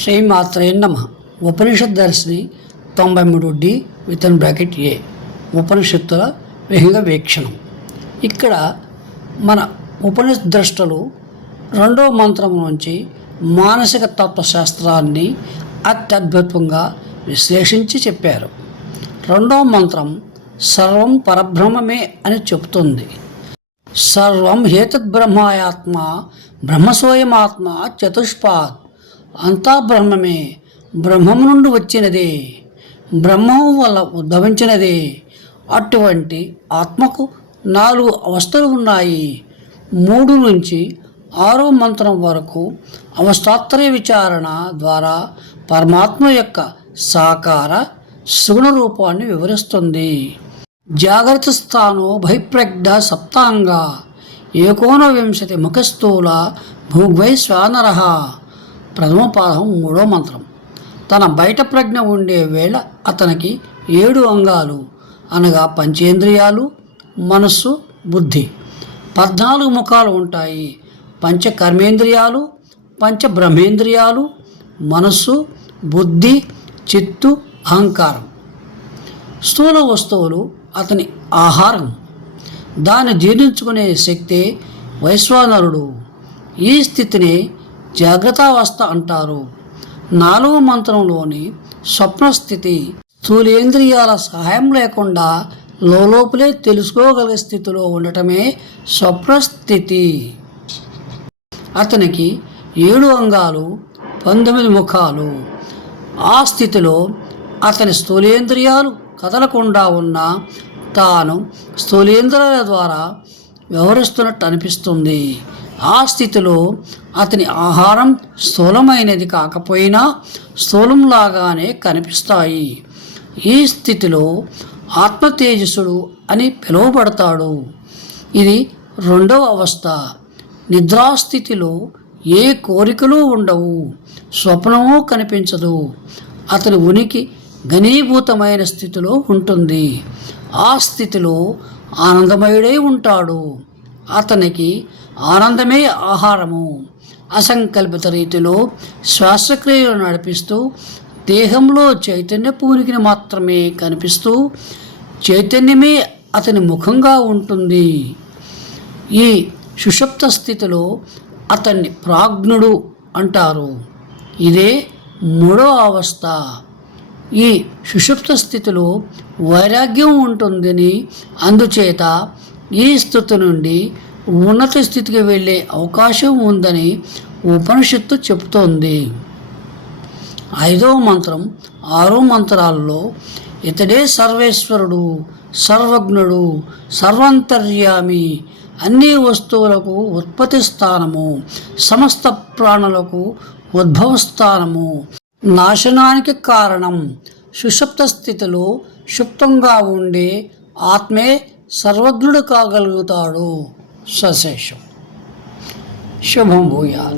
శ్రీమాత్రే నమ. ఉపనిషత్ దర్శిని తొంభై మూడు డి విత్ బ్రాకెట్ ఏ ఉపనిషత్తుల విహంగ వీక్షణం. ఇక్కడ మన ఉపనిషత్ ద్రష్టలు రెండో మంత్రం నుంచి మానసిక తత్వశాస్త్రాన్ని అత్యద్భుతంగా విశ్లేషించి చెప్పారు. రెండో మంత్రం సర్వం పరబ్రహ్మమే అని చెబుతుంది. సర్వం హేతద్బ్రహ్మాయాత్మ బ్రహ్మసోయమాత్మ చతుష్పాద్ అంతా బ్రహ్మమే. బ్రహ్మము నుండి వచ్చినదే. బ్రహ్మం వల్ల ఉద్భవించినదే. అటువంటి ఆత్మకు నాలుగు అవస్థలు ఉన్నాయి. మూడు నుంచి ఆరో మంత్రం వరకు అవస్థాత్రయ విచారణ ద్వారా పరమాత్మ యొక్క సాకార సుగుణ రూపాన్ని వివరిస్తుంది. జాగ్రత్త స్థానో భయప్రజ్ఞ సప్తాంగ ఏకోనవింశతి ముఖస్థూల భూగ్వై స్వానరహ ప్రథమ పాదం మూడో మంత్రం. తన బయట ప్రజ్ఞ ఉండే వేళ అతనికి ఏడు అంగాలు అనగా పంచేంద్రియాలు మనస్సు బుద్ధి. పద్నాలుగు ముఖాలు ఉంటాయి. పంచ కర్మేంద్రియాలు పంచ బ్రహ్మేంద్రియాలు మనస్సు బుద్ధి చిత్తు అహంకారం. స్థూల వస్తువులు అతని ఆహారం. దాన్ని జీర్ణించుకునే శక్తే వైశ్వానరుడు. ఈ స్థితిని జాగ్రత్తావస్థ అంటారు. నాలుగు మంత్రంలోని స్వప్నస్థితి స్థూలేంద్రియాల సహాయం లేకుండా లోపలే తెలుసుకోగలిగే స్థితిలో ఉండటమే స్వప్నస్థితి. అతనికి ఏడు అంగాలు పంతొమ్మిది ముఖాలు. ఆ స్థితిలో అతని స్థూలేంద్రియాలు కదలకుండా ఉన్న తాను స్థూలేంద్రియాల ద్వారా వ్యవహరిస్తున్నట్టు అనిపిస్తుంది. ఆ స్థితిలో అతని ఆహారం స్థూలమైనది కాకపోయినా స్థూలంలాగానే కనిపిస్తాయి. ఈ స్థితిలో ఆత్మతేజసుడు అని పిలువబడతాడు. ఇది రెండవ అవస్థ. నిద్రాస్థితిలో ఏ కోరికలు ఉండవు. స్వప్నమూ కనిపించదు. అతని ఉనికి ఘనీభూతమైన స్థితిలో ఉంటుంది. ఆ స్థితిలో ఆనందమయుడై ఉంటాడు. అతనికి ఆనందమే ఆహారము. అసంకల్పిత రీతిలో శ్వాసక్రియలు నడిపిస్తూ దేహంలో చైతన్య పూనికిని మాత్రమే కనిపిస్తూ చైతన్యమే అతని ముఖంగా ఉంటుంది. ఈ సుషుప్త స్థితిలో అతన్ని ప్రాజ్ఞుడు అంటారు. ఇదే మూడవ అవస్థ. ఈ సుషుప్త స్థితిలో వైరాగ్యం ఉంటుందని అందుచేత ఈ స్థితి నుండి ఉన్నత స్థితికి వెళ్ళే అవకాశం ఉందని ఉపనిషత్తు చెబుతోంది. ఐదవ మంత్రం ఆరో మంత్రాల్లో ఇతడే సర్వేశ్వరుడు సర్వజ్ఞుడు సర్వంతర్యామి అన్ని వస్తువులకు ఉత్పత్తి స్థానము సమస్త ప్రాణులకు ఉద్భవ స్థానము నాశనానికి కారణం సుషుప్త స్థితిలో సుప్తంగా ఉండే ఆత్మే సర్వజ్ఞుడు కాగలుగుతాడు. సశేషం. శుభం భూయా